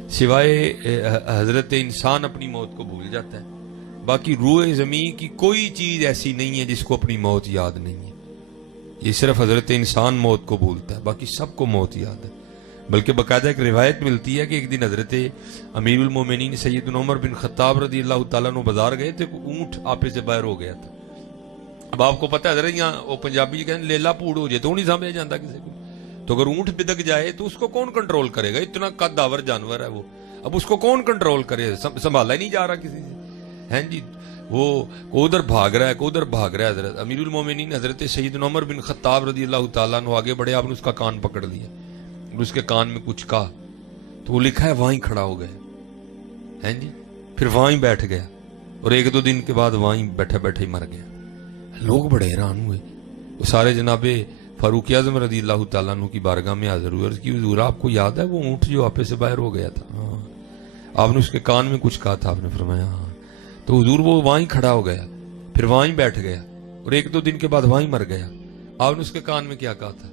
سوائے حضرت انسان اپنی موت کو بھول جاتا ہے، باقی روح زمین کی کوئی چیز ایسی نہیں ہے جس کو اپنی موت یاد نہیں ہے. یہ صرف حضرت انسان موت کو بھولتا ہے، باقی سب کو موت یاد ہے. بلکہ باقاعدہ ایک روایت ملتی ہے کہ ایک دن حضرت امیر المومنین سیدنا عمر بن خطاب رضی اللہ تعالیٰ عنہ بازار گئے تھے، اونٹ آپے سے باہر ہو گیا تھا. اب آپ کو پتہ ہے حضرت یہاں وہ پنجابی کہتے لیلا پھوڑ ہو جائے تو نہیں سمجھ جاتا کسی کو. تو اگر اونٹ بدک جائے تو اس کو کون کنٹرول کرے گا؟ اتنا قد آور جانور ہے وہ، اب اس کو کون کنٹرول کرے؟ سنبھالا ہی نہیں جا رہا کسی سے، ہیں جی. وہ ادھر بھاگ رہا ہے، کو ادھر بھاگ رہا ہے. حضرت امیر المومنین حضرت سیدنا عمر بن خطاب رضی اللہ تعالیٰ عنہ آگے بڑھے، آپ نے اس کا کان پکڑ لیا اور اس کے کان میں کچھ کہا تو وہ لکھا ہے وہیں کھڑا ہو گیا، ہیں جی. پھر وہیں بیٹھ گیا اور ایک دو دن کے بعد وہیں بیٹھے بیٹھے ہی مر گیا. لوگ بڑے حیران ہوئے. وہ سارے جناب فاروق اعظم رضی اللہ تعالیٰ عنہ کی بارگاہ میں حاضر ہوئے. عرض کی حضور آپ کو یاد ہے وہ اونٹ جو آپے سے باہر ہو گیا تھا؟ ہاں. آپ نے اس کے کان میں کچھ کہا تھا؟ آپ نے فرمایا ہاں. تو حضور وہ وہیں کھڑا ہو گیا، پھر وہیں بیٹھ گیا اور ایک دو دن کے بعد وہیں مر گیا. آپ نے اس کے کان میں کیا کہا تھا؟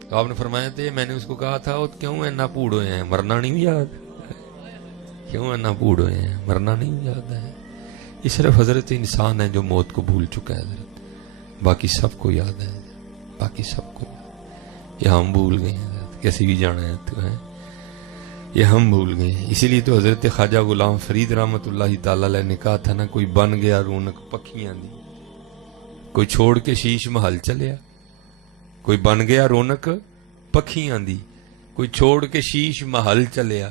تو آپ نے فرمایا تھے میں نے اس کو کہا تھا کیوں اینا پوڑ ہوئے ہیں، مرنا نہیں یاد؟ کیوں اینا پوڑ ہوئے ہیں، مرنا نہیں یاد ہے؟ یہ صرف حضرت انسان ہے جو موت کو بھول چکا ہے حضرت، باقی سب کو یاد ہے، باقی سب کو. یہ ہم بھول گئے ہیں حضرت، کیسی بھی جانا ہے تو ہے، یہ ہم بھول گئے ہیں. اسی لیے تو حضرت خواجہ غلام فرید رحمت اللہ تعالی علیہ نے کہا تھا نا، کوئی بن گیا رونق پکھیاں دی، کوئی چھوڑ کے شیش محل چلیا. کوئی بن گیا رونق پکھیاں دی، کوئی چھوڑ کے شیش محل چلیا.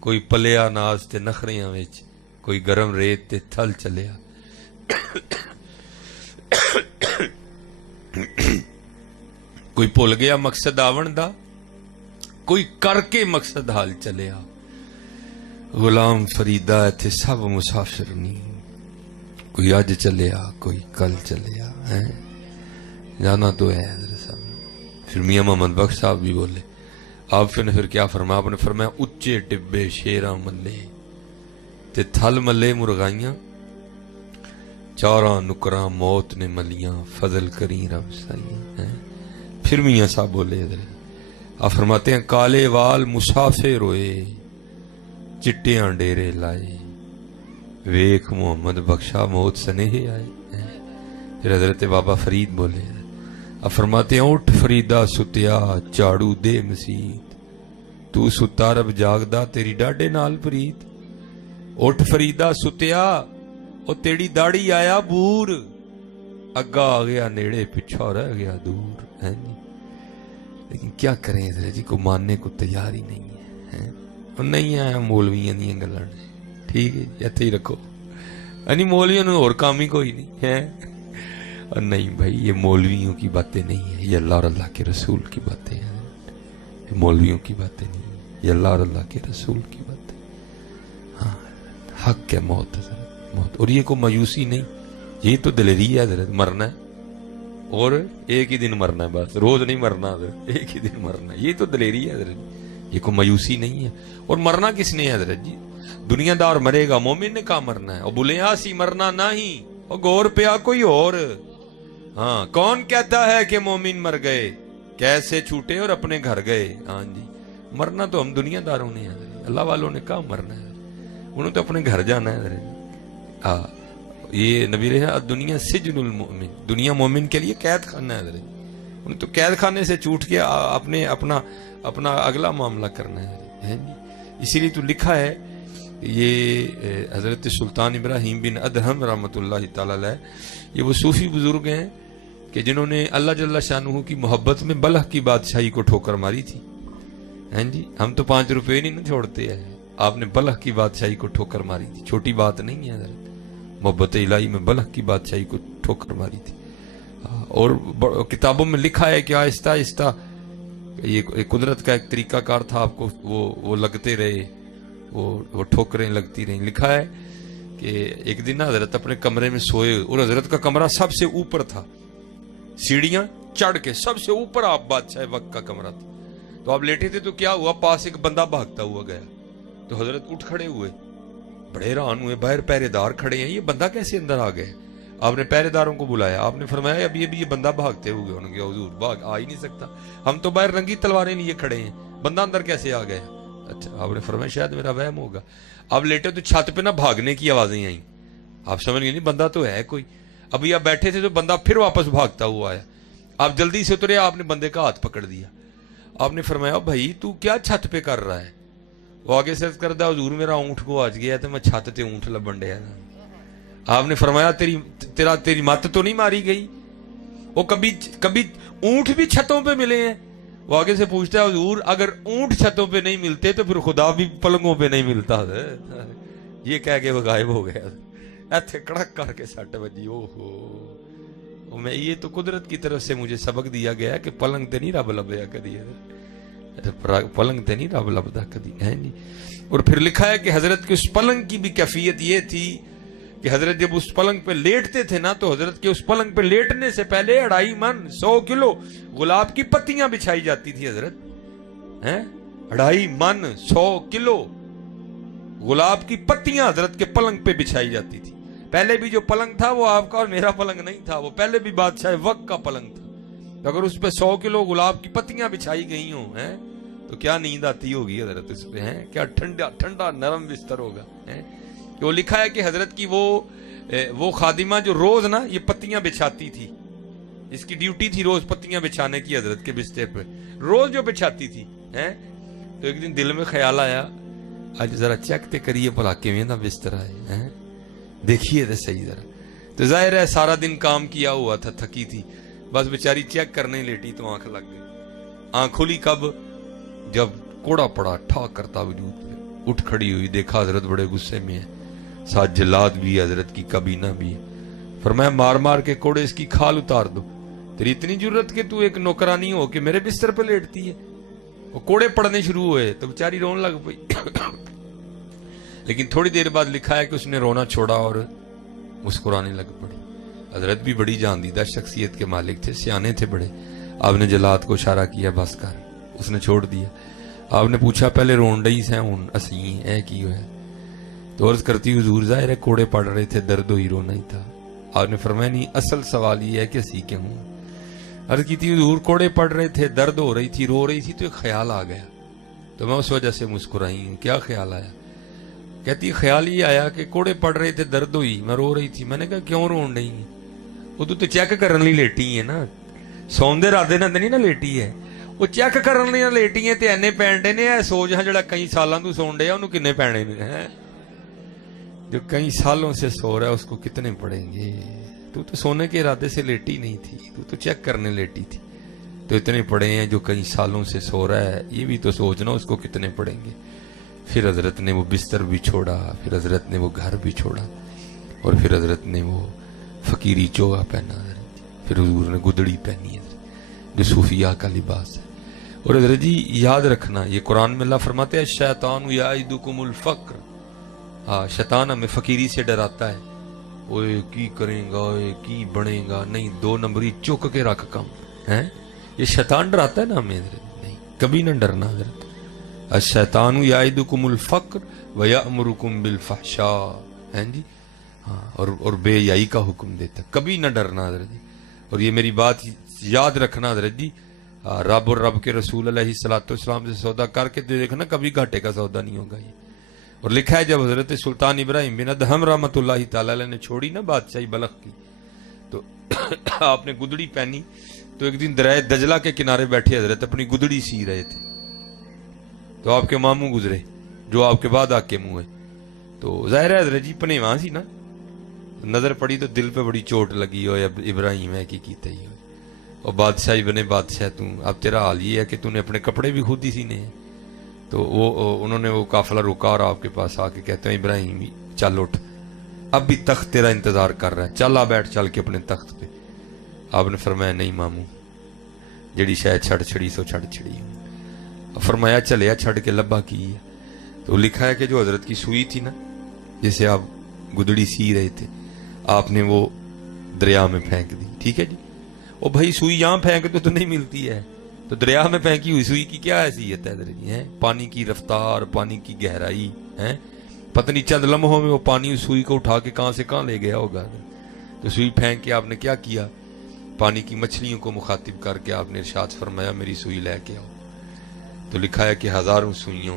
کوئی پلیا ناز تے نخریاں وچ، کوئی گرم ریت تے تھل چلیا. کوئی بھول گیا مقصد آون دا، کوئی کر کے مقصد حال چلیا. غلام فریدہ ایتھے سب مسافر نہیں، کوئی اج چلیا کوئی کل چلیا. جانا تو ہے حضرت صاحب. پھر میاں محمد بخش صاحب بھی بولے. آپ نے پھر کیا فرمایا؟ آپ نے فرمایا اچے ٹبے شیراں ملے تے تھل ملے مرغائیاں، چاراں نکراں موت نے ملیاں، فضل کری رب سائیاں. پھر میاں صاحب بولے حضرت، آپ فرماتے ہیں کالے وال مسافر روئے، چٹیاں ڈیرے لائے، ویکھ محمد بخشا موت سنہے آئے. پھر حضرت بابا فرید بولے، آپ فرماتے ہیں اٹھ فریدہ ستیا چاڑو دے مسیت، تو ستا رب جاگدا تیری ڈاڈے نال پریت. اٹھ فریدہ ستیا او تیری داڑی آیا بور، اگا آ گیا نیڑے پچھا رہ گیا دور. ہے جی. لیکن کیا کریں حضرت جی، کو ماننے کو تیار ہی نہیں ہے. اور نہیں آیا مولویاں دیا گلاں، ٹھیک ہے جی ایتھے ہی رکھو. یعنی مولویوں نے اور کام ہی کوئی نہیں ہے. اور نہیں بھائی، یہ مولویوں کی باتیں نہیں ہیں، یہ اللہ اور اللہ کے رسول کی باتیں ہیں. یہ مولویوں کی باتیں نہیں ہیں، یہ اللہ اور اللہ کے رسول کی باتیں. ہاں حق ہے موت حضرت، موت. اور یہ کوئی مایوسی نہیں، یہ تو دلیری ہے حضرت. مرنا ہے اور ایک ہی دن مرنا ہے، بس روز نہیں مرنا حضرت، ایک ہی دن مرنا ہے. یہ تو دلیری ہے حضرت، یہ کوئی مایوسی نہیں ہے. اور مرنا کس نے ہے حضرت جی؟ دنیا دار مرے گا، مومن نے کہا مرنا ہے. اور بلیا سی مرنا نہیں، اور گور پیا کوئی اور. ہاں کون کہتا ہے کہ مومن مر گئے، کیسے چھوٹے اور اپنے گھر گئے. ہاں جی مرنا تو ہم دنیا داروں نے حضرت، اللہ والوں نے کہا مرنا ہے، انہوں تو اپنے گھر جانا ہے حضرت. ہاں یہ نبی رہا دنیا سجن المؤمن، دنیا مومن کے لیے قید خانہ ہے حضرت. انہیں تو قید خانے سے چھوٹ کے اپنے اپنا اگلا معاملہ کرنا ہے. اسی لیے تو لکھا ہے یہ حضرت سلطان ابراہیم بن ادہم رحمۃ اللہ تعالی علیہ، یہ وہ صوفی بزرگ ہیں کہ جنہوں نے اللہ جل شانہ کی محبت میں بلخ کی بادشاہی کو ٹھوکر ماری تھی. ہیں جی ہم تو 5 روپے نہیں چھوڑتے ہیں، آپ نے بلخ کی بادشاہی کو ٹھوکر ماری تھی. چھوٹی بات نہیں ہے حضرت، محبت الہی میں بلخ کی بادشاہی کو ٹھوکر ماری تھی. اور کتابوں میں لکھا ہے کہ آہستہ آہستہ یہ قدرت کا ایک طریقہ کار تھا، آپ کو وہ لگتے رہے، وہ ٹھوکریں لگتی رہیں. لکھا ہے کہ ایک دن حضرت اپنے کمرے میں سوئے اور حضرت کا کمرہ سب سے اوپر تھا، سیڑھیاں چڑھ کے سب سے اوپر آپ بادشاہ وقت کا کمرہ تھا. تو آپ لیٹے تھے تو کیا ہوا، پاس ایک بندہ بھاگتا ہوا گیا. تو حضرت اٹھ کھڑے ہوئے، بڑے حیران ہوئے، باہر پہرے دار کھڑے ہیں، یہ بندہ کیسے اندر آ گئے؟ آپ نے پہرے داروں کو بلایا، آپ نے فرمایا ابھی یہ بندہ بھاگتے ہوئے. انہوں نے کہا حضور بھاگ آ ہی نہیں سکتا، ہم تو باہر رنگی تلواریں لیے کھڑے ہیں، بندہ اندر کیسے آ گیا؟ اچھا آپ نے فرمایا شاید میرا وہم ہوگا. اب لیٹے تو چھت پہ نا بھاگنے کی آوازیں آئیں. آپ سمجھ گئے نہیں بندہ تو ہے کوئی. ابھی آپ بیٹھے تھے تو بندہ پھر واپس بھاگتا ہوا آیا. آپ جلدی سے اترے, آپ نے بندے کا ہاتھ پکڑ دیا. آپ نے فرمایا بھائی تو کیا چھت پہ کر رہا ہے؟ وہ آگے سے کردہ حضور میرا اونٹ کو آج گیا تو میں چھت تے اونٹ لبن ڈیا. آپ نے فرمایا تیری مت تو نہیں ماری گئی؟ وہ کبھی اونٹ بھی چھتوں پہ ملے ہیں؟ وہ آگے سے پوچھتا ہے حضور اگر اونٹ چھتوں پہ نہیں ملتے تو پھر خدا بھی پلنگوں پہ نہیں ملتا. یہ کہہ کے وہ غائب ہو گیا. ایتھے کڑک کر کے سٹ بجی. اوہو میں یہ تو قدرت کی طرف سے مجھے سبق دیا گیا کہ پلنگ تے نہیں رب لبیا کدی, پلنگ تے نہیں رب لبدا کدی ہے نہیں. اور پھر لکھا ہے کہ حضرت کی اس پلنگ کی بھی کیفیت یہ تھی کہ حضرت جب اس پلنگ پہ لیٹتے تھے نا تو حضرت کے اس پلنگ پہ لیٹنے سے پہلے 2.5 من 100 کلو گلاب کی پتیاں بچھائی جاتی تھی حضرت. 2.5 من 100 کلو گلاب کی پتیاں حضرت کے پلنگ پہ بچھائی جاتی تھی. پہلے بھی جو پلنگ تھا وہ آپ کا اور میرا پلنگ نہیں تھا, وہ پہلے بھی بادشاہ وقت کا پلنگ تھا. اگر اس پہ 100 کلو گلاب کی پتیاں بچھائی گئی ہوں تو کیا نیند آتی ہوگی حضرت اس پہ, کیا ٹھنڈا نرم بستر ہوگا. وہ لکھا ہے کہ حضرت کی وہ خادمہ جو روز نا یہ پتیاں بچھاتی تھی, اس کی ڈیوٹی تھی روز پتیاں بچھانے کی حضرت کے بستر پہ, روز جو بچھاتی تھی. تو ایک دن دل میں خیال آیا آج ذرا چیک تے کریے بھلا کیویں دا بستر ہے, دیکھیے تو صحیح ذرا. تو ظاہر ہے سارا دن کام کیا ہوا تھا, تھکی تھی, بس بیچاری چیک کرنے لیٹی تو آنکھ لگ گئی. آنکھ کھلی کب؟ جب کوڑا پڑا ٹھاک کرتا وجود پہ, اٹھ کھڑی ہوئی, دیکھا حضرت بڑے غصے میں ہے, ساتھ جلاد بھی حضرت کی کابینہ بھی. فرمایا مار مار کے کوڑے اس کی کھال اتار دو, تیری اتنی جرت کہ تو ایک نوکرانی ہو کہ میرے بستر پہ لیٹتی ہے. وہ کوڑے پڑنے شروع ہوئے تو بیچاری رون لگ پئی. لیکن تھوڑی دیر بعد لکھا ہے کہ اس نے رونا چھوڑا اور مسکرانے لگ پڑی. حضرت بھی بڑی جاندیدہ شخصیت کے مالک تھے, سیانے تھے بڑے. آپ نے جلاد کو اشارہ کیا بس کر, اس نے چھوڑ دیا. آپ نے پوچھا پہلے رون ڈئی سے ہوں اسی ہے کی ہوئے؟ تو عرض کرتی حضور ظاہر ہے کوڑے پڑ رہے تھے, درد ہی رونا ہی تھا. آپ نے فرمایا نہیں اصل سوال یہ ہے کہ اسی کے ہوں. عرض کی تھی حضور کوڑے پڑ رہے تھے, درد ہو رہی تھی, رو رہی تھی, تو ایک خیال آ گیا تو میں اس وجہ سے مسکرائی ہوں. کیا خیال آیا؟ کہتی خیال یہ آیا کہ کوڑے پڑ رہے تھے, درد ہوئی, میں رو رہی تھی. میں نے کہا کیوں رون رہی ہیں؟ وہ تو چیک کرنے لی لیٹی ہے نا, سوندے رادے نہ نہیں نا لیٹی ہے, وہ چیک کرنے لی لیٹی ہے. تے اینے پینڈے نے سوچ ہاں جڑا کئی سالاں تو سون ڈیا انہوں کنے پینے نے, جو کئی سالوں سے سو رہا ہے اس کو کتنے پڑیں گے. تو سونے کے ارادے سے لیٹی نہیں تھی, تو چیک کرنے لیٹی تھی. تو اتنے پڑے ہیں جو کئی سالوں سے سو رہا ہے, یہ بھی تو سوچنا اس کو کتنے پڑیں گے. پھر حضرت نے وہ بستر بھی چھوڑا, پھر حضرت نے وہ گھر بھی چھوڑا, اور پھر حضرت نے وہ فقیری چوغا پہنا, پھر حضور نے گدڑی پہنی ہے جو صوفیاء کا لباس ہے. اور حضرت جی یاد رکھنا, یہ قرآن میں اللہ فرماتے ہیں شیطان یعدکم الفقر, شیطان ہمیں فقیری سے ڈراتا ہے. اوے کی کریں گا, کی بنے گا, نہیں 2 نمبری چک کے رکھ کم ہے. یہ شیطان ڈراتا ہے نا ہمیں, نہیں کبھی نہ ڈرنا حضرت. الشیطان یعدکم الفقر ویأمرکم بالفحشاء, ہیں جی, اور بے حیائی کا حکم دیتا, کبھی نہ ڈرنا حضرت جی. اور یہ میری بات یاد رکھنا حضرت جی, رب اور رب کے رسول علیہ الصلوۃ والسلام سے سودا کر کے دیکھنا, کبھی گھاٹے کا سودا نہیں ہوگا یہ. اور لکھا ہے جب حضرت سلطان ابراہیم بن ادہم رحمۃ اللہ تعالی علیہ نے چھوڑی نا بادشاہی بلخ کی, تو آپ نے گدڑی پہنی. تو ایک دن دریائے دجلہ کے کنارے بیٹھے حضرت اپنی گدڑی سی رہے تھے, تو آپ کے ماموں گزرے جو آپ کے بعد آ کے منہ ہے. تو ظاہر ہے حضرت جی پنیواں سی نا, نظر پڑی تو دل پہ بڑی چوٹ لگی ہو, ابراہیم ہے کی کیتا ہی ہو, اور بادشاہی بنے بادشاہ تم, اب تیرا حال یہ ہے کہ تم نے اپنے کپڑے بھی خود ہی سینے ہیں. تو انہوں نے وہ قافلہ رکا اور آپ کے پاس آ کے کہتے ہیں ابراہیم چل اٹھ, اب بھی تخت تیرا انتظار کر رہا ہے, چل آ بیٹھ چل کے اپنے تخت پہ. آپ نے فرمایا نہیں ماموں, جڑی شاید چھڑ چھڑی سو چھڑ چھڑی. فرمایا چلیا چھڑ کے لبا کی ہے. تو لکھا ہے کہ جو حضرت کی سوئی تھی نا, جسے آپ گدڑی سی رہے تھے, آپ نے وہ دریا میں پھینک دی. ٹھیک ہے جی, وہ بھائی سوئی یہاں پھینک تو نہیں ملتی ہے, تو دریا میں پھینکی ہوئی سوئی کی کیا حیثیت ہے حضرت جی, پانی کی رفتار, پانی کی گہرائی ہے, پتہ نہیں چند لمحوں میں وہ پانی اس سوئی کو اٹھا کے کہاں سے کہاں لے گیا ہوگا. تو سوئی پھینک کے آپ نے کیا کیا, پانی کی مچھلیوں کو مخاطب کر کے آپ نے ارشاد فرمایا میری سوئی لے کے آؤ. تو لکھا ہے کہ ہزاروں سوئیوں,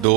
2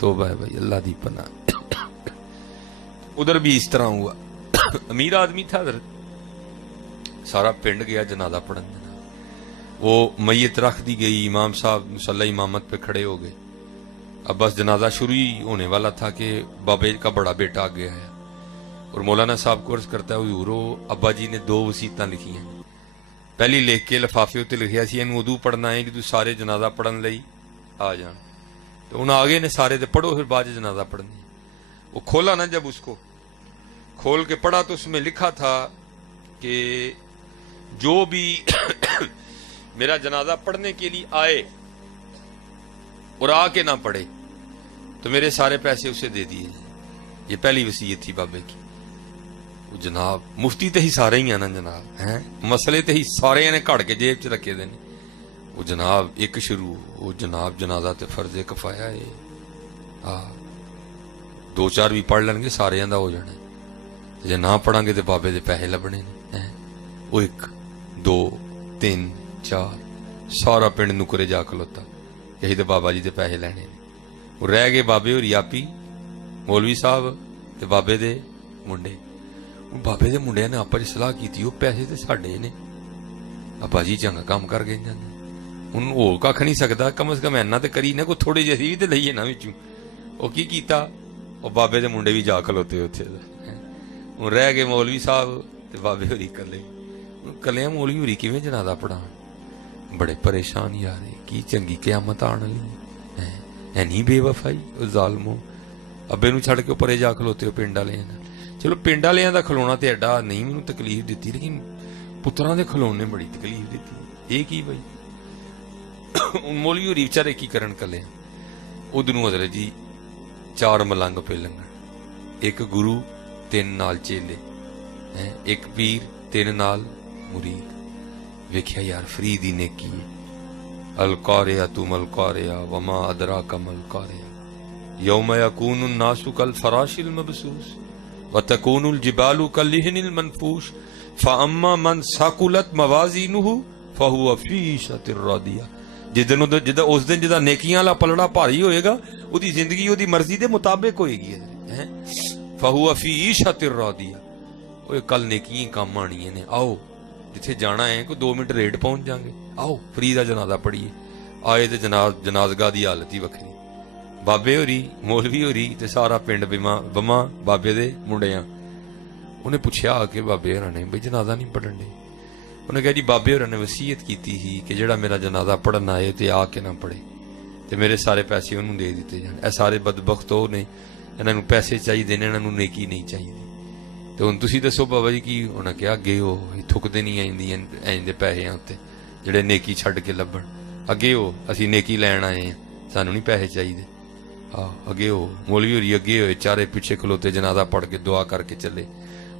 توبہ ہے بھائی، اللہ دی پناہ۔ ادھر بھی اس طرح ہوا، امیر آدمی تھا حضرت، سارا پنڈ گیا جنازہ پڑھنے، وہ میت رکھ دی گئی، امام صاحب مصلی امامت پہ کھڑے ہو گئے، اب بس جنازہ شروع ہی ہونے والا تھا کہ بابے کا بڑا بیٹا آ گیا ہے، اور مولانا صاحب کو عرض کرتا ہے حضور ابا جی نے 2 وصیتاں لکھی ہیں، پہلی لکھ کے لفافے اتنے لکھیا سی اینو ادو پڑھنا ہے کہ تو سارے جنازہ پڑھن لئی آ جان، تو انہوں آگے نے سارے دے پڑھو پھر بعد جنازہ پڑھنی۔ وہ کھولا نا، جب اس کو کھول کے پڑھا تو اس میں لکھا تھا کہ جو بھی میرا جنازہ پڑھنے کے لیے آئے اور آ کے نہ پڑھے تو میرے سارے پیسے اسے دے دیے جائیں۔ یہ پہلی وصیت تھی بابے کی۔ وہ جناب مفتی تے ہی سارے ہی ہیں نا جناب، ہیں مسئلے تے ہی سارے نے کھڑ کے جیب چ رکھے دے نے۔ وہ جناب ایک شروع، وہ جناب جنازہ تے فرض کفایہ ہے، 2-4 بھی پڑھ لیں گے سارے دا ہو جانا، جے نہ پڑھیں گے تو بابے دے پیسے لبنے نے۔ وہ 1 2 3 4 سارا پنڈ نکرے جا کھلوتا، یہی تو بابا جی دے پیسے لینے نے۔ وہ رہ گئے بابے اور یاپی مولوی صاحب تے بابے دے منڈے۔ بابے دے منڈے نے آپس سلاح کی تھی، وہ پیسے تے ساڈے نے، ابا جی چنگا کام کر گئے جانے، ہوں ہو کھ نہیں سکتا، کم از کم اینا تے کری نہ کوئی تھوڑے جیسی بھی تے لئیے نا وچوں۔ وہ کی کیتا، وہ بابے دے منڈے بھی جا کھلوتے اتنے، ہوں رہ گئے مولوی صاحب تے بابے ہوری کلے۔ کلیاں مولوی ہوری کیویں جنازہ پڑھان، بڑے پریشان یار، کی چنگی قیامت آن والی ہے نہیں بے وفائی ظالمو، ابے نو چھڑ کے پرے جا کھلوتے ہو پنڈ والے۔ چلو پنڈ والے دا کھلونا تے ایڈا نہیں مینوں تکلیف دیتی، لیکن پتراں دے کھلونے بڑی تکلیف دیتی۔ یہ کی بھائی، مولوی ہوری بچارے کی کرن کلے، ادھروں حضرت جی 4 ملنگ پہ لنگن، 1 گرو 3 نال چیلے، 1 پیر 3 نال مرید۔ ویکھیا یار فرید ہی نیکی ہے۔ القارعۃ ما القارعۃ وما ادراک ما القارعۃ یوم یکون الناس کالفراش المبثوث وتکون الجبال کالعہن المنفوش فاما من ثقلت موازینہ فہو فی عیشۃ راضیہ۔ جدن اس دن جدا نیکیاں والا پلڑا بھاری ہوئے گا، وہی زندگی وہی مرضی دے مطابق ہوئے گی، فہو فی عیشۃ راضیہ۔ وہ کل نیکیاں کام آنی نے، آؤ جتھے جانا ہے کوئی 2 منٹ ریٹ پہنچ جائیں گے، آؤ فری دا جنازہ پڑھیے۔ آئے تے جنازگاہ دی حالت ہی وکھری، بابے ہوری مولوی ہوری تے سارا پنڈ بما بابے دے منڈیاں۔ انہیں پوچھا آ کے بابے ہوراں نے بھئی جنازہ نہیں پڑھن دے؟ انہیں کہا جی بابے ہوراں نے وصیت کیتی ہی کہ جڑا میرا جنازہ پڑھن آئے تے آ کے نہ پڑھے تے میرے سارے پیسے انہوں دے دیتے جان۔ اے سارے بدبخت ہو نے، انہاں نوں پیسے چاہیے نے، انہاں نوں نیکی نہیں چاہیے۔ تو ہن تسی دسو بابا جی کی انہاں کہا اگے ہو، تھکدے نہیں این دے پیسے تے جڑے نیکی چھڈ کے لبن، اگے ہو اسی نیکی لین آئے ہیں، سانوں نہیں پیسے چاہیے۔ اگے ہو، مولوی ہوری اگے ہوئے، چارے پیچھے کھلوتے جنازہ پڑھ کے دعا کر کے چلے۔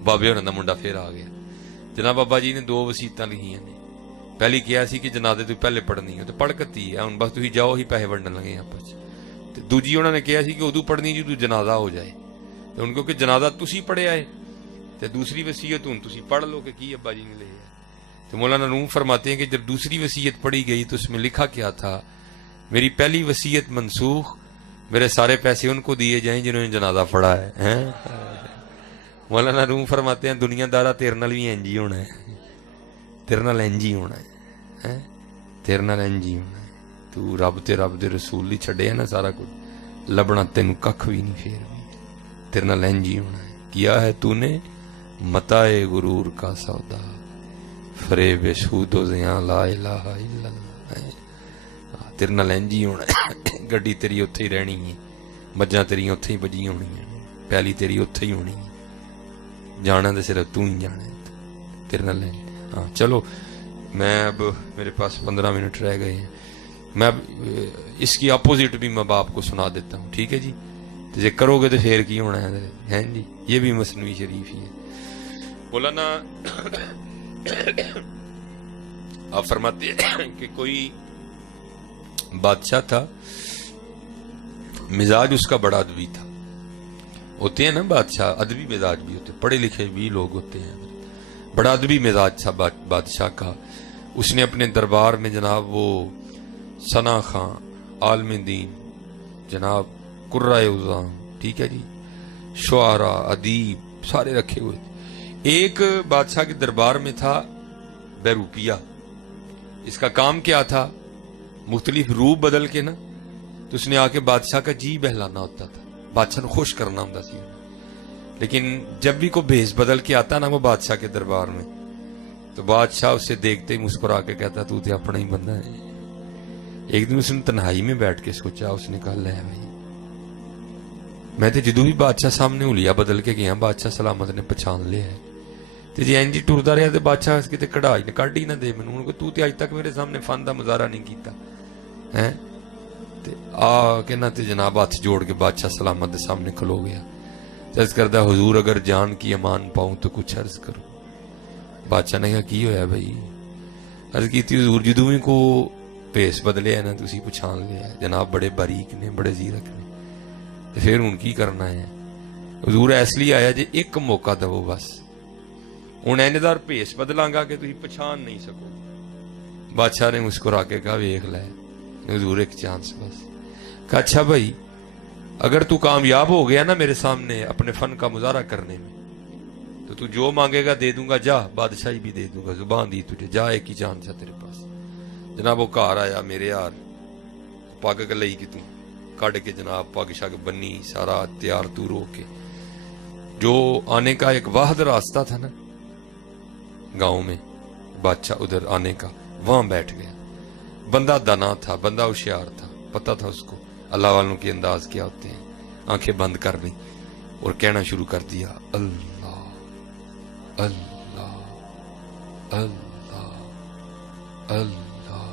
بابے ہوراں دا منڈا پھر آ گیا۔ جناب بابا جی نے 2 وصیتاں لکھیاں نے، پہلی کیا سی کہ جنازے تو پہلے پڑھنی ہو تو پڑھ کتی ہے، ہن بس تسی جاؤ ہی پیسے ونڈن لگے آپس۔ تے دوجی انہوں نے کہا سی کہ ادو پڑھنی جی تو جنازہ ہو جائے، تو ان کو کہ جنازہ تسی پڑھے آئے تے دوسری وصیت ہن تسی پڑھ لو کہ کی ابا جی نے لے ہے۔ تو مولانا روم فرماتے ہیں کہ جب دوسری وصیت پڑھی گئی تو اس میں لکھا کیا تھا، میری پہلی وصیت منسوخ، میرے سارے پیسے ان کو دیے جائیں جنہوں نے جنازہ پڑھا ہے۔ مولانا روم فرماتے ہیں دنیا دارا تیرے نال بھی انج ہی ہونا ہے، تیرے نال انج ہی ہونا ہے، تیرے نال انج ہی ہونا ہے۔ تو رب تے رب دے رسول لی چھڈے ہے نا سارا کچھ، لبنا تینوں ککھ بھی نہیں، پھر بھی تیرے نال انج ہی ہونا ہے۔ کیا ہے تو نے متاع غرور کا سودا، فریب سود و زیاں لا الہ الا اللہ۔ تیرے نال انج ہی ہونا ہے، گڈی تیری اتھے ہی رہنی ہے، مجھاں تیری اتھے ہی بجی ہونی ہیں، پیلی تیری اتھے ہی ہونی ہے، جانا تو صرف تو ہی جانا ہے تیرے نال۔ ہاں چلو، میں اب میرے پاس 15 منٹ رہ گئے ہیں، میں اب اس کی اپوزٹ بھی میں باپ کو سنا دیتا ہوں، ٹھیک ہے جی؟ تو جے کرو گے تو پھر کی ہونا ہے جی؟ یہ بھی مثنوی شریف ہی ہے۔ مولانا آپ فرماتے ہیں کہ کوئی بادشاہ تھا، مزاج اس کا بڑا ادبی تھا۔ ہوتے ہیں نا بادشاہ ادبی مزاج بھی ہوتے، پڑھے لکھے بھی لوگ ہوتے ہیں، بڑا ادبی مزاج تھا بادشاہ کا۔ اس نے اپنے دربار میں جناب وہ ثنا خان عالم دین، جناب قرائے عظام، ٹھیک ہے جی، شعراء، ادیب سارے رکھے ہوئے تھے۔ ایک بادشاہ کے دربار میں تھا بیروپیہ، اس کا کام کیا تھا، مختلف روپ بدل کے نا تو اس نے آ کے بادشاہ کا جی بہلانا ہوتا تھا، بادشاہ نے خوش کرنا ہوتا سی۔ لیکن جب بھی کوئی بھیس بدل کے آتا نا وہ بادشاہ کے دربار میں تو بادشاہ اسے دیکھتے ہی مسکرا کے کہتا تو تے اپنا ہی بندہ ہے۔ ایک دن اس نے تنہائی میں بیٹھ کے سوچا، اس نے کہا لے بھائی میں تے جدوں بھی بادشاہ سامنے ہولیا بدل کے گیا بادشاہ سلامت نے پہچان لیا ہے، تے جی اینجی ٹردا رہا تے بادشاہ کتے کڑھائی نے کڈ ہی نہ دے مینوں کہ تو تے اج تک میرے سامنے فن دا مظاہرہ نہیں کیتا ہے۔ تے آ کے نہ تے جناب ہاتھ جوڑ کے بادشاہ سلامت دے سامنے کھلو گیا، عرض کردہ حضور اگر جان کی امان پاؤں تو کچھ عرض کرو۔ بادشاہ نے کہا کی ہویا بھائی؟ عرض کی تھی حضور جدوں بھی کو پیس بدلے ہے نا تسی پچھان لیا ہے، جناب بڑے باریک نے، بڑے زیرک نے، تو پھر ہن کی کرنا ہے؟ حضور اس لیے آیا جی ایک موقع دو بس، ہن اینجدار پیس بدلاں گا کہ تسی پچھان نہیں سکو۔ بادشاہ نے مسکرا کے کہا ویکھ لے حضور ایک چانس بس۔ کہا اچھا بھائی اگر تو کامیاب ہو گیا نا میرے سامنے اپنے فن کا مظاہرہ کرنے میں تو تو جو مانگے گا دے دوں گا، جا بادشاہی بھی دے دوں گا، زبان دی تجھے، جا ایک ہی چانس ہے تیرے پاس۔ جناب وہ گھر آیا میرے یار، پگ لئی کہ تو کڈ کے جناب پگ شگ بنی، سارا تیار تور ہو کے جو آنے کا ایک واحد راستہ تھا نا گاؤں میں بادشاہ ادھر آنے کا، وہاں بیٹھ گیا۔ بندہ دانا تھا، بندہ ہوشیار تھا، پتہ تھا اس کو اللہ والوں کے انداز کیا ہوتے ہیں۔ آنکھیں بند کر لی اور کہنا شروع کر دیا اللہ اللہ اللہ اللہ۔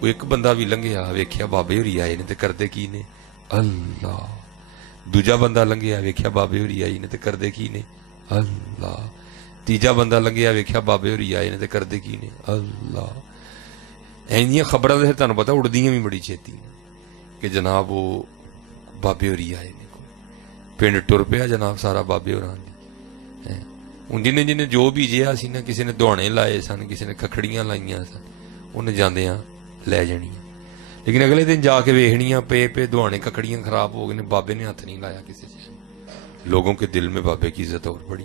وہ ایک بندہ بھی لنگیا، ویکھیا بابے ہوری آئے نے تے کردے کی نے اللہ۔ دوجا بندہ لنگیا، ویکھیا بابے ہوری آئی نے تے کردے کی نے اللہ۔ تیجا بندہ لنگیا، ویکھیا بابے ہوری آئے نے تے کردے کی نے اللہ۔ اینیاں خبراں تے تانوں پتہ اڑدیاں بھی بڑی چھیتی کہ جناب وہ بابے ہوری آئے نے، پنڈ ٹر پیا جناب سارا بابے ہوراں دی۔ ہن جنہیں جنہیں جو بھی جیا سی نا، کسی نے دوہانے لائے سن، کسی نے ککھڑیاں لائیاں سن، انہیں جاندیاں لے جانیاں، لیکن اگلے دن جا کے ویکھنیاں پے دوہانے ککڑیاں خراب ہو گئے، بابے نے ہاتھ نہیں لایا کسی چیز۔ لوگوں کے دل میں بابے کی عزت اور بڑی۔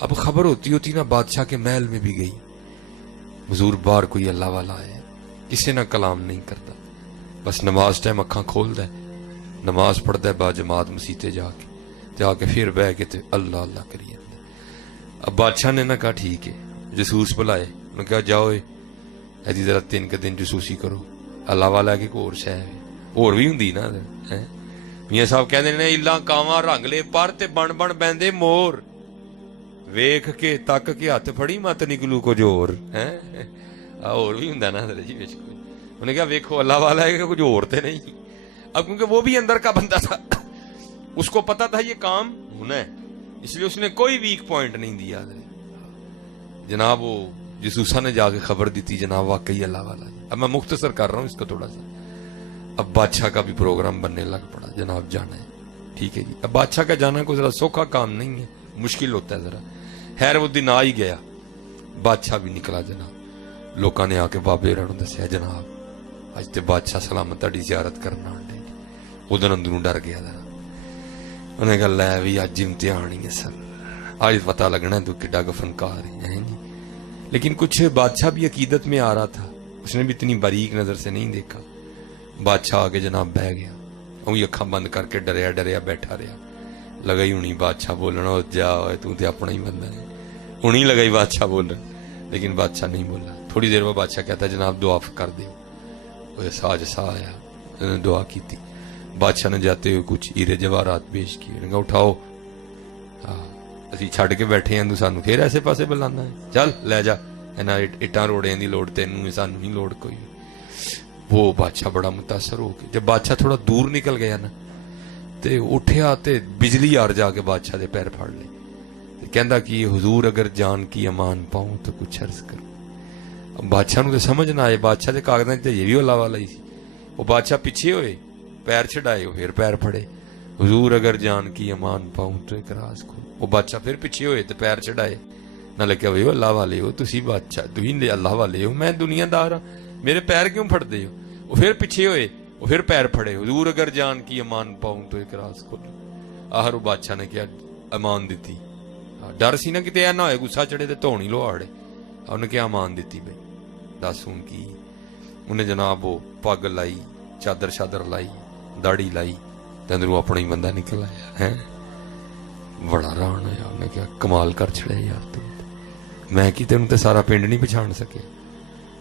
اب خبر ہوتی ہوتی نا بادشاہ کے محل میں بھی گئی، حضور باہر کوئی اللہ والا ہے، کسی نہ کلام نہیں کرتا، بس نماز ٹائم اکھاں کھولدا ہے، نماز پڑھتا ہے با جماعت مسیتے جا کے پھر بہ کے تے اللہ اللہ کری جاندا۔ اب بادشاہ نے نہ کہا ٹھیک ہے، جسوس بلائے، انہوں نے کہا جاؤ ایدی ذرا 3 دن جسوسی کرو، اللہ والا کہ کوئی اور شے ہے اور بھی ہوندی نا۔ میاں صاحب کہندے نے الا کاواں رنگ لے پر تے بن بن بیندے مور، ویکھ کے تک کے ہاتھ پھڑی مت نکلو کچھ اور ہے، اور بھی ہوندا نا جی وچ کوئی۔ انہوں نے کہا ویکھو اللہ والا ہے کہ کچھ اور تے نہیں۔ اب کیونکہ وہ بھی اندر کا بندہ تھا، اس کو پتا تھا یہ کام ہونا ہے، اس لیے اس نے کوئی ویک پوائنٹ نہیں دیا۔ جناب وہ جسوسا نے جا کے خبر دی تھی جناب واقعی اللہ والا ہے۔ اب میں مختصر کر رہا ہوں اس کا تھوڑا سا۔ اب بادشاہ کا بھی پروگرام بننے لگ پڑا، جناب جانا ہے، ٹھیک ہے جی۔ اب بادشاہ کا جانا کوئی ذرا سوکھا کام نہیں ہے، مشکل ہوتا ہے ذرا۔ خیر وہ دن آ ہی گیا، بادشاہ بھی نکلا جناب۔ لوکاں نے آ کے بابے ہوراں نوں دسیا جناب اج تے بادشاہ سلامت تہاڈی زیارت کرنا آنڈے۔ ادھر اندروں ڈر گیا ذرا، انہیں کہا لے بھی اج امتحان ہی ہے سر، آج پتہ لگنا تو کڈا کا فنکار ہے جی۔ لیکن کچھ بادشاہ بھی عقیدت میں آ رہا تھا، اس نے بھی اتنی باریک نظر سے نہیں دیکھا۔ بادشاہ آگے جناب بہ گیا، وہی اکھاں بند کر کے ڈریا ڈریا بیٹھا رہا۔ لگائی ہونی بادشاہ بولنا جا تو تے اپنا ہی بندہ ہے، ہونی لگائی بادشاہ بولنا، لیکن بادشاہ نہیں بولا۔ تھوڑی دیر بعد بادشاہ کہتا جناب دعا کر دیو۔ وہ ساج سا آیا، انہوں نے دعا کی تھی۔ بادشاہ نے جاتے ہوئے کچھ ہیرے جواہرات پیش کیے، انہوں نے کہا اٹھاؤ، اسی چھڑ کے بیٹھے ہیں تو سانو پھر ایسے پاسے بلانا ہے، چل لے جا، اٹاں روڑیاں دی لوڑ تینوں، سانو نہیں لوڑ کوئی۔ وہ بادشاہ بڑا متاثر ہو کے، جب بادشاہ تھوڑا دور نکل گیا نا تے اٹھیا تے بجلی آر جا کے بادشاہ دے پیر پھاڑ لے، کہندا کہ حضور اگر جان کی امان پاؤں تو کچھ عرض کرو۔ بادشاہ نو تے سمجھ نہ آئے، بادشاہ دے کاغذاں تے یہ بھی اللہ والا ہی سی۔ وہ بادشاہ پیچھے ہوئے، پیر چڑھائے، وہ پھر پیر پھڑے، حضور اگر جان کی امان پاؤں تو ایک راز کھول۔ وہ بادشاہ پھر پیچھے ہوئے تو پیر چڑھائے، نہ لگیا ہوئے اللہ والے ہو تسی، بادشاہ تھی اللہ والے ہو، میں دنیا دار ہاں، میرے پیر کیوں پھڑ دے ہو؟ وہ پھر پیچھے ہوئے، وہ پھر پیر پھڑے, حضور اگر جان کی امان پاؤں تو ایک راز کھولو. آخر وہ بادشاہ نے کیا امان دیتی. ڈر سی نا کتے نہ ہوئے گسا چڑھے تو دھونی لو آڑے. انہیں کیا امان دیتی بھائی دس ہوں کی. انہیں جناب وہ پگ لائی, چادر شادر لائی, داڑھی لائی, اندروں اپنا ہی بندہ نکل آیا ہے. بڑا ران ہوا. انہیں کیا کمال کر چھڑے یار تو میں کی تینوں تے سارا پنڈ نہیں پچھان سکے.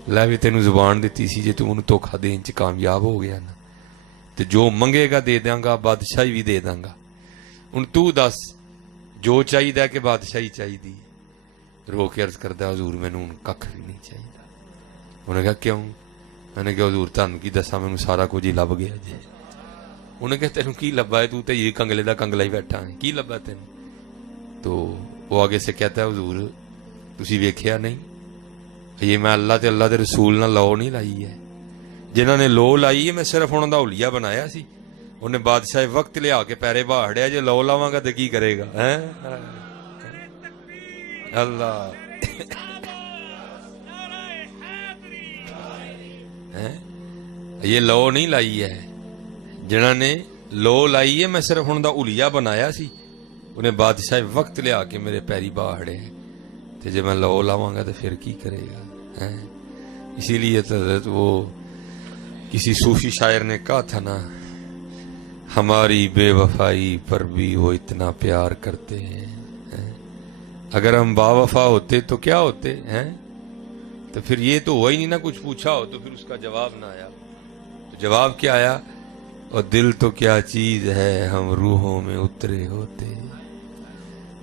لے بھی تینوں زبان دیتی سی, جے تو انہوں دھوکھا دین چ کامیاب ہو گیا نا تو جو منگے گا دے دیاں گا, بادشاہی بھی دے داں گا. ہن تو دس جو چاہیے کہ بادشاہی چاہیے. رو کے عرض کردہ حضور مینوں ککھ بھی نہیں چاہیے. انہیں کہا کیوں؟ میں نے کہا حضور تانوں کی دساں مینوں سارا کچھ ہی لب گیا جی. انہیں کہا تینوں کی لبا ہے, تو تے یہ کنگلے دا کنگلا ہی بیٹھا ہے, کی لبا تینوں؟ تو وہ آگے سے کہتا ہے حضور تسی ویکھیا نہیں, یہ میں اللہ تے اللہ دے رسول نہ لو نہیں لائی ہے. جنہاں نے لو لائی ہے میں صرف انہاں دا حلیہ بنایا سی. انہیں بادشاہ وقت لیا کے پیرے باہڑیا, جے لو لاواں گا تے کی کرے گا اللہ. یہ لو نہیں لائی ہے, جنہاں نے لو لائی ہے میں صرف انہاں دا حلیہ بنایا سی. انہیں بادشاہ وقت لیا کے میرے پیری باہڑے تے جے میں لو لاواں گا تو پھر کی کرے گا. اسی لیے حضرت وہ کسی صوفی شاعر نے کہا تھا نا, ہماری بے وفائی پر بھی وہ اتنا پیار کرتے ہیں. اگر ہم با وفا ہوتے تو کیا ہوتے ہیں, تو پھر یہ تو ہوا ہی نہیں نا. کچھ پوچھا ہو تو پھر اس کا جواب نہ آیا. تو جواب کیا آیا, اور دل تو کیا چیز ہے ہم روحوں میں اترے ہوتے.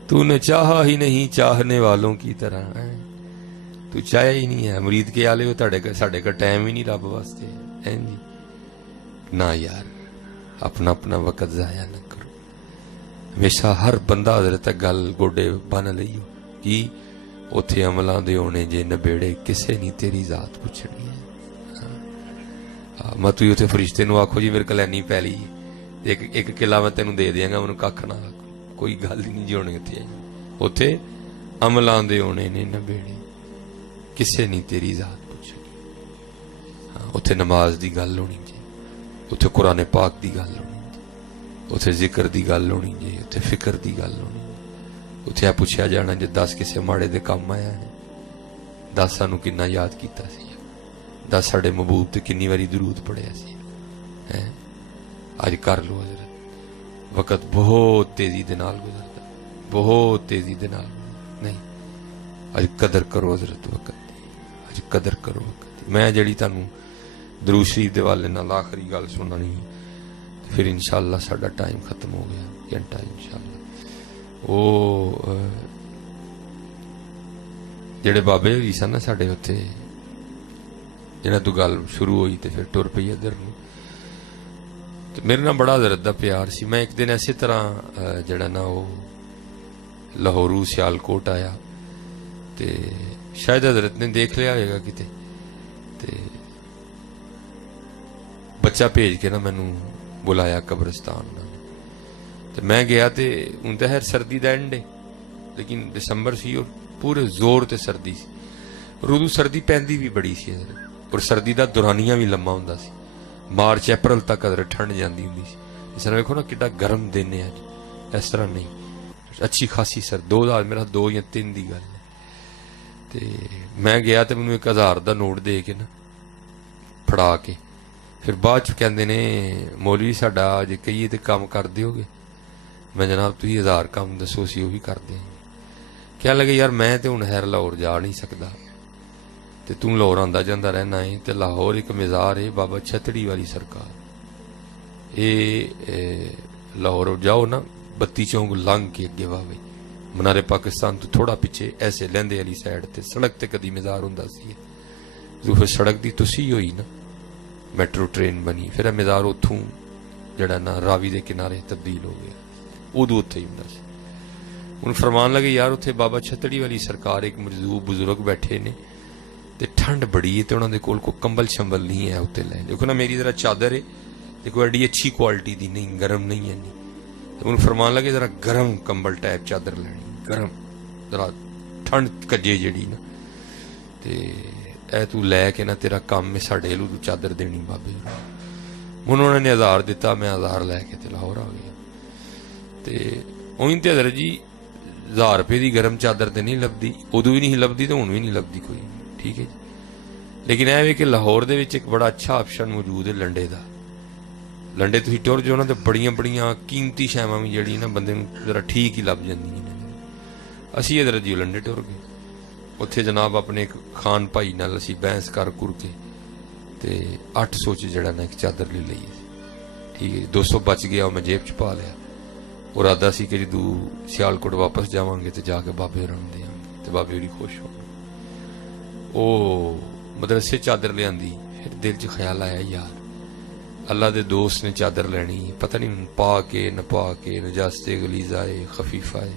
تو نے چاہا ہی نہیں چاہنے والوں کی طرح, تو چاہیا ہی نہیں ہے. مرید کے آلے ہو ساڑھے کا ٹائم ہی نہیں رب واسطے جی. نہ یار اپنا اپنا وقت ضائع نہ کرو. ہمیشہ ہر بندہ حضرت گل گوڈے بن لئیو کی اوتھے عملاں دے ہونے جے نبیڑے کسے نہیں تیری ذات پوچھنی ہے. مت اوتھے فرشتے نو آکھو جی میرے کول اینی پیلی ایک قلعہ میں تینوں دے دیاں گا, انہوں ککھ نہ آکھو. کوئی گل ہی نہیں جی ہونے اوتھے عملاں دے ہونے نے نبیڑے کسے نہیں تیری ذات پوچھنی. اوتھے نماز دی گل ہونی جی, اوتھے قرآن پاک دی گل ہونی جی, اوتھے ذکر دی گل ہونی جی, اوتھے فکر دی گل ہونی جی. اوتھے پوچھیا جانا جے 10 کسے ماڑے دے کام آیا ہے, 10 سانوں کنا یاد کیتا سی, 10 ساڑے محبوب تے کنی واری درود پڑھیا سی. اج کر لو حضرت, وقت بہت تیزی دے نال گزردا, بہت تیزی دے نال نہیں. اج قدر کرو حضرت وقت دی, اج قدر کرو وقت دی. میں جڑی تانوں درود شریف دے والے نال آخری گل سنانی پھر انشاءاللہ ساڈا ٹائم ختم ہو گیا, گھنٹہ انشاءاللہ. وہ جڑے بابے ہوئی سن نا ساڈے اوتھے, جنہاں تو گل شروع ہوئی تے پھر ٹر پئی ادھر نوں, میرے نال بڑا حضرت دا پیار سی. میں ایک دن اسی طرح جڑا نا وہ لاہورو سیالکوٹ آیا تے شاید حضرت نے دیکھ لیا ہوئے گا کتے, تے بچہ بھیج کے نا مینوں بلایا قبرستان نا, تے میں گیا تے ہن تے سردی دا اینڈ ہے لیکن دسمبر سی اور پورے زور تے سردی سی, اور ادو سردی پیندی بھی بڑی سی حضرت, اور سردی دا دورانیہ بھی لمبا ہوندا سی. مارچ اپریل تک حضرت ٹھنڈ جاندی ہوندی سی. اس طرح ویکھو نا کڈا گرم دن ہے اج, اس طرح نہیں, اچھی خاصی سر 2000 میرا 2 یا 3 دی گل ہے. تے میں گیا تے مینوں 1000 دا نوٹ دے کے نا پھڑا کے پھر بعد چ کہندے نے مولوی ساڈا جے کہیے تے کام کر دیو گے. میں جناب تسی 1000 کام دسو اسی وہ بھی کر دیں. کہنے لگے یار میں تے ہن خیر لاہور جا نہیں سکدا, تے توں لاہور آندا جاندا رہنا ہے, تے لاہور ایک مزار ہے بابا چھتڑی والی سرکار. لاہور جاؤ نا 32 چونک لنگ کے اگے واہ بھائی منارے پاکستان تو تھوڑا پیچھے ایسے لیندے والی سائڈ تے سڑک تے کدی مزار ہوندا سی, جو پھر سڑک دی تسی ہوئی نا میٹرو ٹرین بنی, پھر مزار اتھوں جڑا نا راوی دے کنارے تبدیل ہو گیا, ادو اتھے ہی ہوندا سی. ہن فرمان لگے یار اتھے بابا چھتڑی والی سرکار ایک مرزوق بزرگ بیٹھے نے تے ٹھنڈ بڑی ہے تے انہاں دے کول کوئی کمبل شمبل نہیں ہے اتنے لے. دیکھو نا میری ذرا چادر ہے تے کوئی ایڈی اچھی کوالٹی دی نہیں, گرم نہیں ہے نہیں. انہوں فرمان لگے ذرا گرم کمبل ٹائپ چادر لینی, گرم ذرا ٹھنڈ کجے جڑی نا, تے اے تو لے کے نا تیرا کام میں ساڈے لو تو چادر دینی بابے. انہوں نے 1000 ਦਿੱਤਾ, ਮੈਂ 1000 ਲੈ ਕੇ ਤੇ ਲਾਹੌਰ ਆ ਗਿਆ. ਤੇ ਉਹੀ ਤੇ ਹਜ਼ਰਤ ਜੀ 1000 ਰੁਪਏ ਦੀ ਗਰਮ ਚਾਦਰ ਤੇ ਨਹੀਂ ਲੱਭਦੀ, ਉਦੋਂ ਵੀ ਨਹੀਂ ਲੱਭਦੀ ਤੇ ਹੁਣ ਵੀ ਨਹੀਂ ਲੱਭਦੀ ਕੋਈ. ਠੀਕ ਹੈ ਜੀ. ਲੇਕਿਨ ਇਹ ਵੀ ਕਿ ਲਾਹੌਰ ਦੇ ਵਿੱਚ ਇੱਕ ਬੜਾ ਅੱਛਾ ਆਪਸ਼ਨ ਮੌਜੂਦ ਹੈ ਲੰਡੇ ਦਾ. ਲੰਡੇ ਤੁਸੀਂ ਟੁਰ ਜਾਓ ਨਾ ਤੇ ਬੜੀਆਂ ਬੜੀਆਂ ਕੀਮਤੀ ਸ਼ੈਵਾਂ ਵੀ ਜਿਹੜੀ ਨਾ ਬੰਦੇ ਨੂੰ ਜ਼ਰਾ ਠੀਕ ਹੀ ਲੱਭ ਜਾਂਦੀਆਂ ਨੇ. ਅਸੀਂ ਹਜ਼ਰਤ ਜੀ ਲੰਡੇ ਟੁਰ ਗਏ. ਉੱਥੇ ਜਨਾਬ ਆਪਣੇ ਇੱਕ ਖਾਨ ਭਾਈ ਨਾਲ ਅਸੀਂ ਬਹਿਸ ਕਰ ਕੁਰ ਕੇ ਤੇ 800 ਚ ਜਿਹੜਾ ਨਾ ਇੱਕ ਚਾਦਰ ਲੈ ਲਈ. ਠੀਕ ਹੈ ਜੀ. 200 ਬਚ ਗਿਆ, ਉਹ ਮੈਂ ਜੇਬ ਚ ਪਾ ਲਿਆ. ਉਹ ਇਰਾਦਾ ਸੀ ਕਿ ਜਦੋਂ ਸਿਆਲਕੋਟ ਵਾਪਸ ਜਾਵਾਂਗੇ ਤੇ ਜਾ ਕੇ ਬਾਬੇ ਹੋਰਾਂ ਨੂੰ ਦੇਵਾਂਗੇ ਤੇ ਬਾਬੇ ਹੋਰੀ ਖੁਸ਼ ਹੋਣ. ਉਹ ਮਦਰਸੇ ਚਾਦਰ ਲਿਆਂਦੀ. ਫਿਰ ਦਿਲ ਚ ਖਿਆਲ ਆਇਆ, ਯਾਰ اللہ دے دوست نے چادر لینی, پتہ نہیں پاک ہے نہ پاک ہے, نجاست غلیظہ ہے خفیفہ ہے,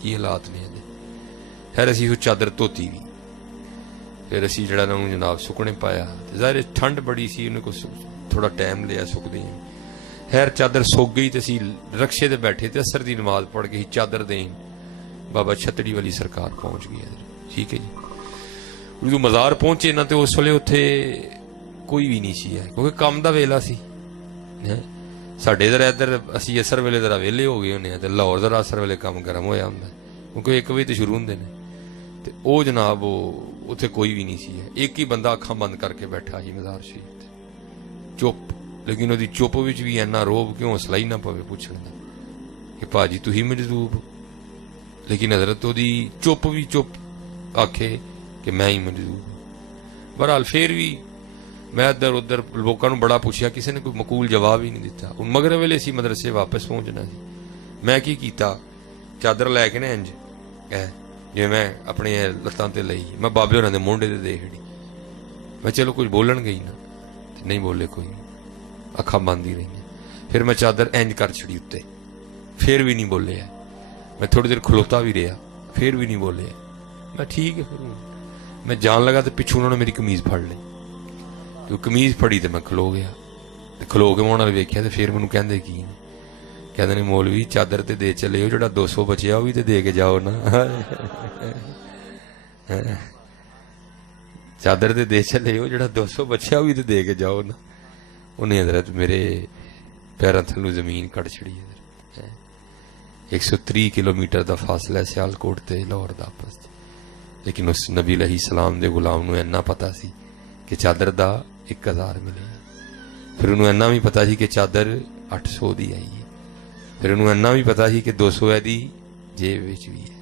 کی حالات نے. خیر اسی وہ چادر دھوتی بھی, پھر اسی جڑا نا جناب سکنے پایا. ظاہر ٹھنڈ بڑی سی, انہیں کو تھوڑا ٹائم لیا سکدے ہیں. خیر چادر سوک گئی تو اسی رکشے تے بیٹھے تے اثر دی نماز پڑھ کے چادر دیں بابا چھتڑی والی سرکار پہنچ گئی. ٹھیک ہے جی. جدوں مزار پہنچے نا تو اس ویلے اتنے کوئی بھی نہیں سی ہے, کیونکہ کام دا ویلا سی. ساڈے ادھر اسی اثر ویلے ذرا ویلے ہو گئے ہونے, لاہور ذرا اثر ویلے کام گرم ہویا ہوندا, کیونکہ 1 بجے تو شروع ہوندے نے. تے او جناب اتنے کوئی بھی نہیں سی ہے. ایک ہی بندہ اکھاں بند کر کے بیٹھا سی مزار شریف تے, چپ. لیکن وہ چپ وچ بھی اینا روب کہ حوصلہ ہی نہ پوے پوچھن دا کہ پاجی تسی مجذوب. لیکن حضرت دی چپ بھی چپ آکھے کہ میں ہی مجذوب. بہرحال پھر بھی میں ادھر ادھر لوگوں بڑا پوچھا, کسی نے کوئی مقبول جواب ہی نہیں دیتا. ہوں مغرب ویلے سی مدرسے واپس پہنچنا سی. میں کی کیتا, چادر لے کے نا انج جی میں اپنے لتاں تے لئی, میں بابے ہوراں دے مونڈے تے دے چھڑی. میں چلو کچھ بولن گئی نا, نہیں بولے کوئی, اکھاں بند ہی رہی. پھر میں چادر انج کر چھڑی اتنے, پھر بھی نہیں بولے. میں تھوڑی دیر کھلوتا بھی رہا, پھر بھی نہیں بولے. میں ٹھیک ہے. پھر میں جان لگا تو پچھوں انہوں نے میری قمیض پھڑ لی. تو قمیض پھڑی تو میں کھلو گیا. کھلو کے میں انہوں نے ویکھیا تو پھر مینوں کہندے کی, کہندے نے مولوی چادر تے دے چلے ہو, جڑا 200 بچیا وہ بھی تے دے کے جاؤ نا. چادر تے دے چلے ہو, جڑا 200 بچیا وہ بھی تے دے کے جاؤ نا. انہیں حضرت میرے پیراں تھلوں زمین کٹ چھڑی. 130 کلومیٹر دا فاصلہ ہے سیالکوٹ تے لاہور دا آپس. لیکن اس نبی علیہ السلام دے غلام نو اینا پتا سی کہ چادر دا 1000 ملے. پھر انہوں اینا بھی پتا سی کہ چادر 800 دی آئی ہے. پھر انہوں اینا بھی پتا سی کہ 200 ہے دی جیب وچ بھی ہے.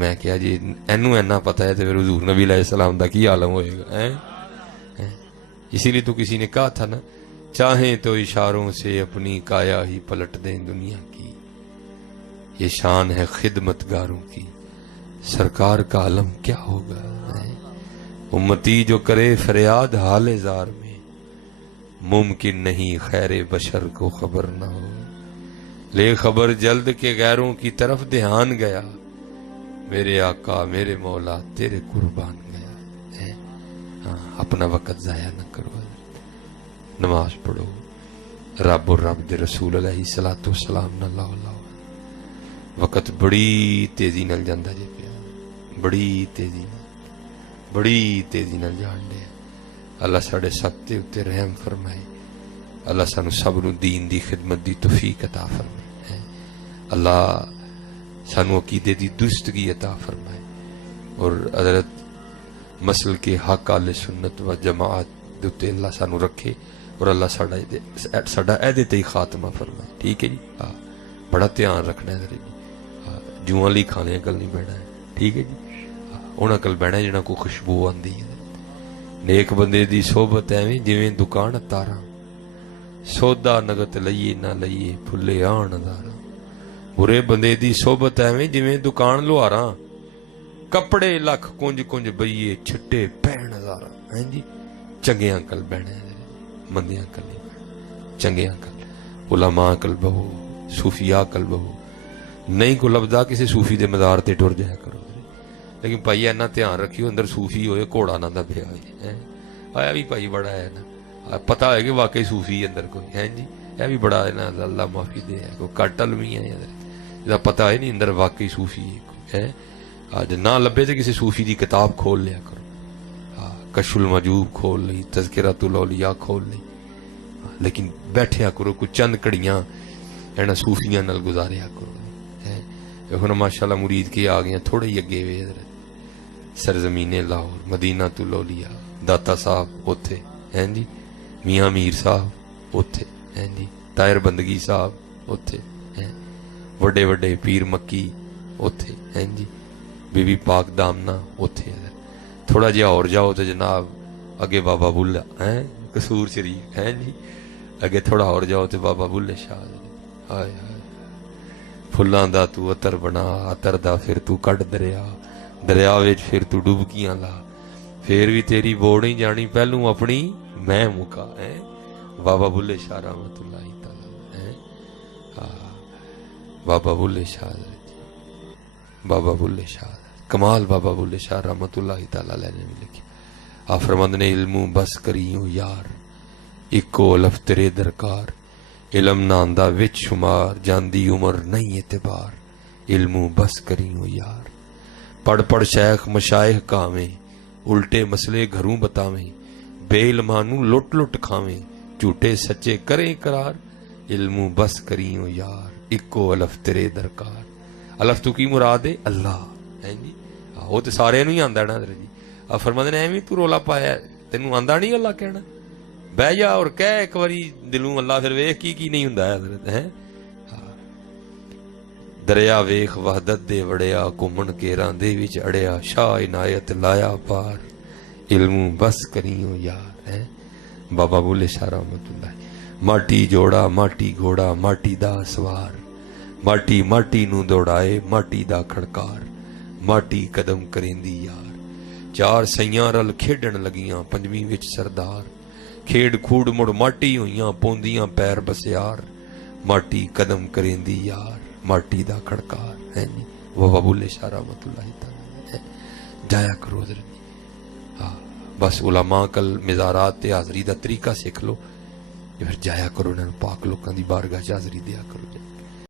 میں کہا جی اینوں اینا پتا ہے تو پھر حضور نبی علیہ السلام دا کی عالم ہوئے گا. اسی لیے تو کسی نے کہا تھا نا, چاہیں تو اشاروں سے اپنی کایا ہی پلٹ دیں دنیا کی, یہ شان ہے خدمت گاروں کی, سرکار کا علم کیا ہوگا. امتی جو کرے فریاد حال زار میں, ممکن نہیں خیر بشر کو خبر نہ ہو. لے خبر جلد کے غیروں کی طرف دھیان گیا, میرے آقا میرے مولا تیرے قربان گیا. اپنا وقت ضائع نہ کرو, نماز پڑھو, رب اور رب دے رسول علیہ الصلوۃ والسلام نہ لاؤ. وقت بڑی تیزی نال جاندا جے پیا, بڑی تیزی نال جان دے. اللہ ساڈے سب تے اتے رحم فرمائے. اللہ سانو سب نو دین دی خدمت دی توفیق عطا فرمائے. اللہ سانو عقیدے دی درستگی عطا فرمائے, اور حضرت مسل کے حق اہل سنت و جماعت دے اتے اللہ سانو رکھے, اور اللہ ساڈا ایدے تے خاتمہ فرمائے. ٹھیک ہے جی. بڑا دھیان رکھنا ہے جی, جوان لی کھانے کل نہیں بہنا ہے. ٹھیک ہے جی. انہاں کل بہنا ہے جنہاں کو خوشبو آندی ہے. نیک بندے دی صحبت ایویں جویں دکان تاراں, سودا نگت لئیے نہ لئیے پھلے آن داراں. برے بندے دی صحبت ایویں جویں دکان لوہاراں, کپڑے لکھ کنج کنج بئیے چھٹے پہن ہزاراں. ہیں جی. چنگیاں کل بہنا ہے, مندیاں کل نہیں بہنا. چنگیاں کل علماء کل بہو, صوفیاء کل بہو. نہیں کو لبدا کسی صوفی دے مزار تے ٹر جایا کرو. لیکن بھائی اینا دھیان رکھیو اندر صوفی ہوئے گھوڑا نہ دبیا ہوئے. آیا بھی بھائی بڑا ہے نا, پتہ ہے کہ واقعی صوفی اندر کوئی ہے جی. یہ بھی بڑا ہے نا, اللہ معافی دے, کوئی کٹ علمی ہے جہاں پتہ ہے نہیں اندر واقعی صوفی ہے. آج نہ لبے تو کسی صوفی دی کتاب کھول لیا کرو. کشف المجوب کھول لی, تذکرۃ الاولیاء کھول لی, لیکن بیٹھیا کرو کوئی چند کڑیاں اینا صوفیاں نال گزاریا کرو. ہن ماشاءاللہ مرید کے آ گئے تھوڑے ہی اگے وے سرزمین لاہور مدینہ تو لولیا داتا صاحب اوتھے ہیں جی, میاں میر صاحب اوتھے ہیں جی, طاہر بندگی صاحب اوتھے ہیں, وڈے وڈے پیر مکی اوتھے ہیں جی, بی بی پاک دامنا اوتھے. تھوڑا جہا اور جاؤ تو جناب اگے بابا بلا ہیں قصور شریف ہیں جی, اگے تھوڑا اور جاؤ تو بابا بلے شاہ. ہائے ہائے پھلاں دا تو عطر بنا, عطر دا پھر تو کڈ دریا, دریا وچ پھر تو ڈبکیاں لا, پھر بھی تیری بوڑ نہیں جانی پہلوں اپنی میں مکا ہے. بابا بلے شاہ رحمت اللہ تعالی ہے, بابا بلے شاہ, بابا بلے شاہ کمال, بابا بلے شاہ رحمت اللہ تعالی علیہ نے لکھی. آپ فرماندے نے علموں بس کریوں یار اکو الف تیرے درکار, علم نہ آندا وچ شمار جاندی عمر نہیں اعتبار, علموں بس کریوں یار. پڑھ پڑھ شیخ مشائخ کاویں, الٹے مسئلے گھروں بتاویں, بے علمانوں لٹ لٹ کھاویں, جھوٹے سچے کریں قرار, علموں بس کریوں یار اکو الف تیرے درکار. الف تو کی مراد ہے اللہ ہے جی, وہ تو سارے نوں ہی آندا نا حضرت جی. آپ فرماندے نے ایویں تو رولا پایا تینوں آندا نہیں اللہ کہنا, بہ جا اور کہہ ایک واری دلوں اللہ, پھر ویکھ کی نہیں ہوندا ہے حضرت ہے. دریا ویکھ وحدت دے وڑیا گھومن کیراں دے وچ اڑیا, شاہ عنایت لایا پار, علموں بس کریوں یار ہے. بابا بلے شاہ رحمت اللہ. ماٹی جوڑا ماٹی گھوڑا ماٹی دا سوار, ماٹی ماٹی نوں دوڑائے ماٹی دا کھڑکار, ماٹی قدم کریندی یار. چار سیاں رل کھیڈن لگیاں پنجویں وچ سردار, کھیڈ کھوڑ مڑ ماٹی ہوئیاں پوندیاں پیر بسیار, ماٹی قدم کریندی یار ماٹی دا کھڑکار ہے جی. بابا بلے شاہ رحمت اللہ تعالی جایا کرو حضرت. ہاں بس علماء کل مزارات تے حاضری دا طریقہ سیکھ لو, پھر جایا کرو انہاں پاک لوکاں دی بارگاہ چ حاضری دیا کرو.